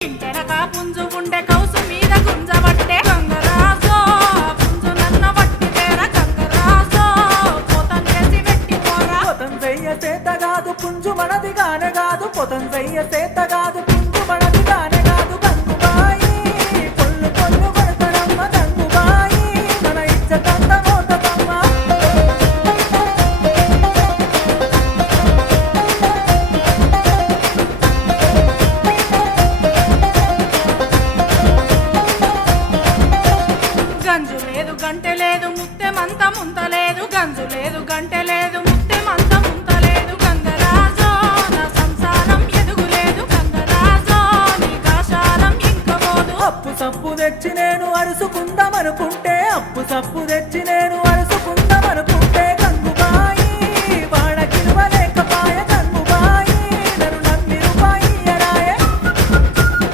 ఇంటెనక పుంజు ఉండే కౌసు మీద గుంజబట్టే గంగరాజో. పుంజు నన్న వట్టి గంగరాజో. పోతం చేసి వెట్టి పొతం చెయ్య చేత కాదు పుంజు మనది గానే కాదు. పొతం చెయ్య చేత కాదు గంజు లేదు గంటె లేదు ముత్తెమంత ముంత లేదు గంజు లేదు గంటె లేదు ముత్తెమంత ముంత లేదు గంగరాజో నా సంసారం ఎదుగులేదు గంగరాజో నీ కాశాలం అప్పు సప్పు తెచ్చి నేను అరుసుకుందామనుకుంటే అప్పు సప్పు తెచ్చి నేను